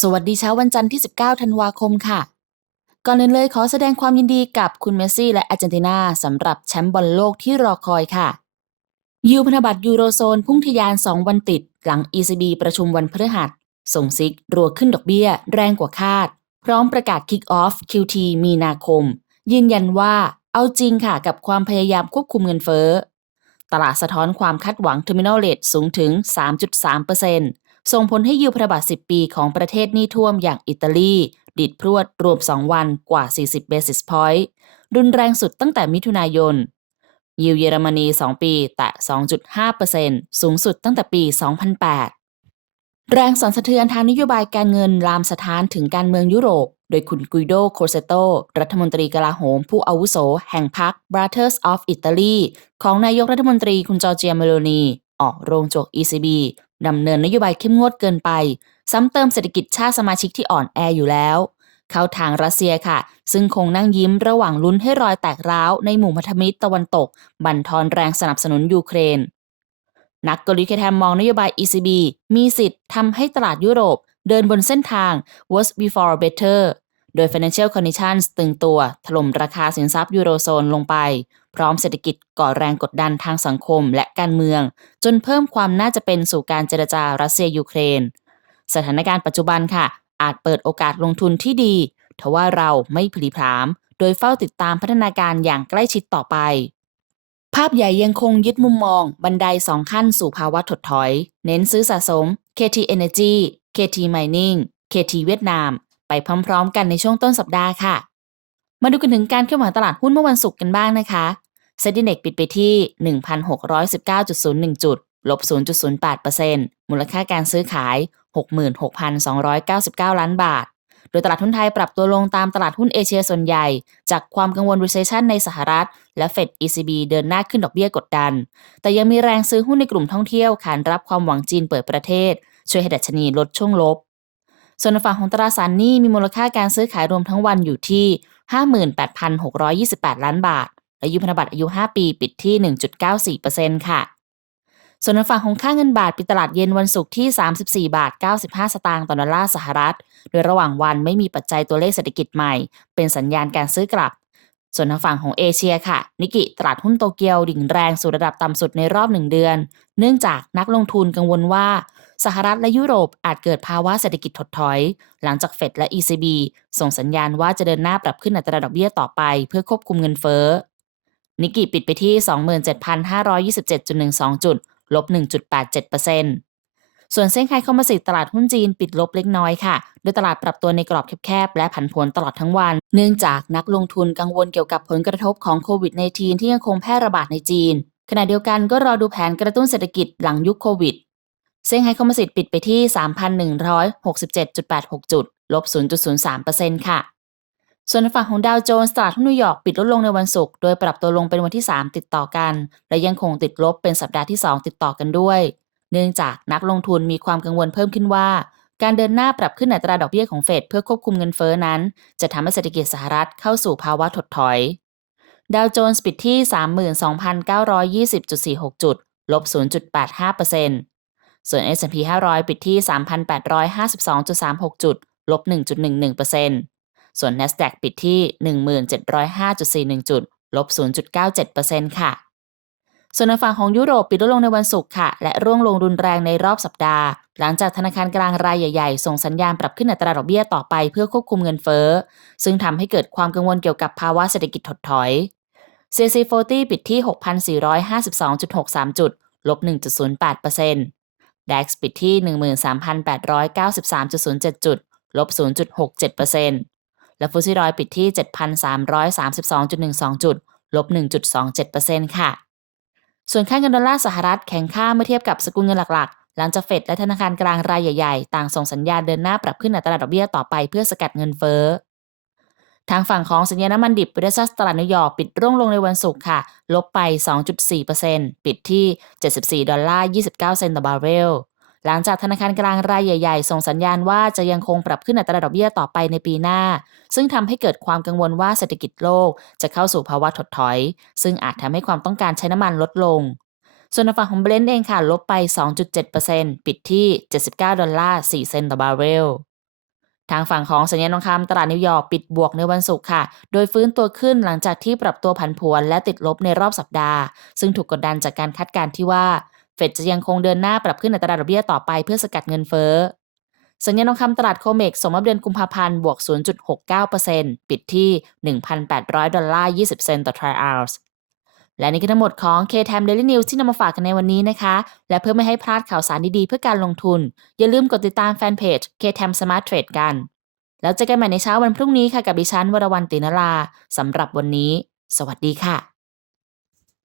สวัสดีเช้าวันจันทร์ที่ 19 ธันวาคมค่ะ ก่อนอื่นเลยขอแสดงความยินดีกับคุณเมสซี่และอาร์เจนตินาสำหรับแชมป์บอลโลกที่รอคอยค่ะ ยูพันธบัตรยูโรโซนพุ่งทะยาน 2 วันติด หลัง ECB ประชุมวันพฤหัส ส่งซิกรัวขึ้นดอกเบี้ย แรงกว่าคาด พร้อมประกาศคิกออฟ QT มีนาคม ยืนยันว่าเอาจริงค่ะกับความพยายามควบคุมเงินเฟ้อ ตลาดสะท้อนความคาดหวัง Terminal Rate สูงถึง 3.3% ส่งผลให้ยูพันธบัตร10 ปีของประเทศนี้ท่วมอย่างอิตาลี ดิดพรวดรวม 2 วันกว่า 40 basis point รุนแรงสุดตั้งแต่มิถุนายน ยิวเยอรมนี 2 ปีแตะ 2.5%สูงสุดตั้งแต่ปี 2008แรงสั่นสะเทือนทางนโยบายการเงินลามสถานถึงการเมืองยุโรป โดยคุณกุยโดโคเซโต รัฐมนตรีกลาโหม ผู้อาวุโส แห่งพรรค Brothers of Italy ของนายกรัฐมนตรีคุณจอร์เจียเมโลนี ออกโรงโจก ECB ดำเนินนโยบายเข้มงวดเกินไป ซ้ำเติมเศรษฐกิจชาติสมาชิกที่อ่อนแออยู่แล้ว เข้าทางรัสเซียค่ะ ซึ่งคงนั่งยิ้มระหว่างลุ้นให้รอยแตกร้าวในหมู่พันธมิตรตะวันตก บั่นทอนแรงสนับสนุนยูเครน นักกลยุทธ์แทมมองนโยบาย ECB มีสิทธิ์ทำให้ตลาดยุโรป เดินบนเส้นทาง worse before better โดย financial conditions ตึงตัว ถล่มราคาสินทรัพย์ยูโรโซนลงไป ร้อมเศรษฐกิจก่อแรงกดดันทางสังคมและการเมือง จนเพิ่มความน่าจะเป็นสู่การเจรจารัสเซียยูเครน สถานการณ์ปัจจุบันค่ะ อาจเปิดโอกาสลงทุนที่ดีทว่าเราไม่ผลีพราม โดยเฝ้าติดตามพัฒนาการอย่างใกล้ชิดต่อไป ภาพใหญ่ยังคงยึดมุมมอง บันไดสองขั้นสู่ภาวะถดถอย เน้นซื้อสะสม KT Energy KT Mining KT เวียดนาม ไปพร้อมๆ กันในช่วงต้นสัปดาห์ค่ะ มาดูกันถึงการเคลื่อนไหวตลาดหุ้นเมื่อวันศุกร์กันบ้างนะคะ เซ็นดีเน็กปิดไปที่ 1,619.01 จุด ลบ 0.08%มูลค่าการซื้อขาย 66,299 ล้านบาท โดยตลาดหุ้นไทยปรับตัวลงตามตลาดหุ้นเอเชียส่วนใหญ่ จากความกังวล recession ในสหรัฐ และเฟด ECB เดินหน้าขึ้นดอกเบี้ยกดดัน แต่ยังมีแรงซื้อหุ้นในกลุ่มท่องเที่ยวขานรับความหวังจีนเปิดประเทศ ช่วยให้ดัชนีลดช่วงลบ ส่วนฝั่งของตราสารหนี้มีมูลค่าการซื้อขายรวมทั้งวันอยู่ที่ 58,628 ล้านบาท และยุพันธบัตรอายุ 5 ปีปิดที่ 1.94%ค่ะ ส่วนในฝั่งของค่าเงินบาทปิดตลาดเย็นวันศุกร์ที่ 34 บาท 95 สตางค์ต่อดอลลาร์สหรัฐ โดยระหว่างวันไม่มีปัจจัยตัวเลขเศรษฐกิจใหม่ เป็นสัญญาณการซื้อกลับ ส่วนทางฝั่งของเอเชียค่ะ นิกิตลาดหุ้นโตเกียวดิ่งแรงสู่ระดับต่ำสุดในรอบหนึ่งเดือน เนื่องจากนักลงทุนกังวลว่าสหรัฐและยุโรปอาจเกิดภาวะเศรษฐกิจถดถอย หลังจากเฟดและ ECB ส่งสัญญาณว่าจะเดินหน้าปรับขึ้นอัตราดอกเบี้ยต่อไป เพื่อควบคุมเงินเฟ้อ นิกกิปิดไปที่ 27,527.12 จุด ลบ 1.87%ส่วนเซ็งไคคอมโพสิตตลาดหุ้นจีนปิดลบเล็กน้อยค่ะ โดยตลาดปรับตัวในกรอบแคบๆ และผันผวนตลอดทั้งวัน เนื่องจากนักลงทุนกังวลเกี่ยวกับผลกระทบของโควิด -19 ที่ยังคงแพร่ระบาดในจีน ขณะเดียวกันก็รอดูแผนกระตุ้นเศรษฐกิจหลังยุคโควิดเซี่ยงไฮ้คอมโพสิตปิดไปที่ 3,167.86 จุด ลบ 0.03%ค่ะ ส่วนฝั่งของดาวโจนส์ตลาดหุ้นนิวยอร์กปิดลดลงในวันศุกร์โดยปรับตัวลงเป็นวันที่ 3 ติดต่อกัน และยังคงติดลบเป็นสัปดาห์ที่ 2 ติดต่อกันด้วย เนื่องจากนักลงทุนมีความกังวลเพิ่มขึ้นว่า การเดินหน้าปรับขึ้นอัตราดอกเบี้ยของเฟดเพื่อควบคุมเงินเฟ้อนั้น จะทำให้เศรษฐกิจสหรัฐเข้าสู่ภาวะถดถอย ดาวโจนส์ปิดที่ 32,920.46 จุด ลบ 0.85%ส่วน S&P 500 ปิดที่ 3,852.36 จุด ลบ 1.11% ส่วน NASDAQ ปิดที่ 1705.41 จุด ลบ 0.97%ค่ะ ส่วนในฝั่งของยุโรปปิดลดลงในวันศุกร์ค่ะ และร่วงลงรุนแรงในรอบสัปดาห์ หลังจากธนาคารกลางรายใหญ่ๆ ส่งสัญญาณปรับขึ้นอัตราดอกเบี้ยต่อไปเพื่อควบคุมเงินเฟ้อ ซึ่งทำให้เกิดความกังวลเกี่ยวกับภาวะเศรษฐกิจถดถอย CC40 ปิดที่ 6,452.63 จุด ลบ 1.08% DAX ปิดที่ 13,893.07 จุด ลบ 0.67% และฟุตซี่รอยปิดที่ 7,332.12 จุด ลบ 1.27%ค่ะ ส่วนค่าเงินดอลลาร์สหรัฐแข็งค่าเมื่อเทียบกับสกุลเงินหลักๆ หลังจากเฟดและธนาคารกลางรายใหญ่ๆ ต่างส่งสัญญาณเดินหน้าปรับขึ้นอัตราดอกเบี้ยต่อไปเพื่อสกัดเงินเฟ้อทางฝั่งของสัญญาน้ำมันดิบเวซัสตลาดนิวยอร์กปิดร่วงลงในวันศุกร์ค่ะ ลบไป 2.4%ปิดที่ 74 ดอลลาร์ 29 เซนต์ต่อบาร์เรล หลังจากธนาคารกลางรายใหญ่ ๆ ส่งสัญญาณว่าจะยังคงปรับขึ้นอัตราดอกเบี้ยต่อไปในปีหน้า ซึ่งทำให้เกิดความกังวลว่าเศรษฐกิจโลกจะเข้าสู่ภาวะถดถอย ซึ่งอาจทำให้ความต้องการใช้น้ำมันลดลง ส่วนในฝั่งของเบรนท์เองค่ะลบไป 2.7%ปิดที่ 79 ดอลลาร์ 4 เซนต์ต่อบาร์เรลทางฝั่งของสัญญาณทองคำตลาดนิวยอร์กปิดบวกในวันศุกร์ค่ะ โดยฟื้นตัวขึ้นหลังจากที่ปรับตัวผันผวนและติดลบในรอบสัปดาห์ ซึ่งถูกกดดันจากการคาดการณ์ที่ว่า เฟดจะยังคงเดินหน้าปรับขึ้นอัตราดอกเบี้ยต่อไปเพื่อสกัดเงินเฟ้อ สัญญาณทองคำตลาดโคเมกส่งมอบเดือนกุมภาพันธ์บวก 0.69%ปิดที่ 1,800 ดอลลาร์ 20 เซนต์ต่อทริอัลส์และนี่คือทั้งหมดของ K-Time Daily News ที่นำมาฝากกันในวันนี้นะคะ และเพื่อไม่ให้พลาดข่าวสารดีๆ เพื่อการลงทุน อย่าลืมกดติดตามแฟนเพจ K-Time Smart Trade กัน แล้วเจอกันใหม่ในเช้าวันพรุ่งนี้ค่ะกับดิฉันวรวรรณตินราสำหรับวันนี้ สวัสดีค่ะ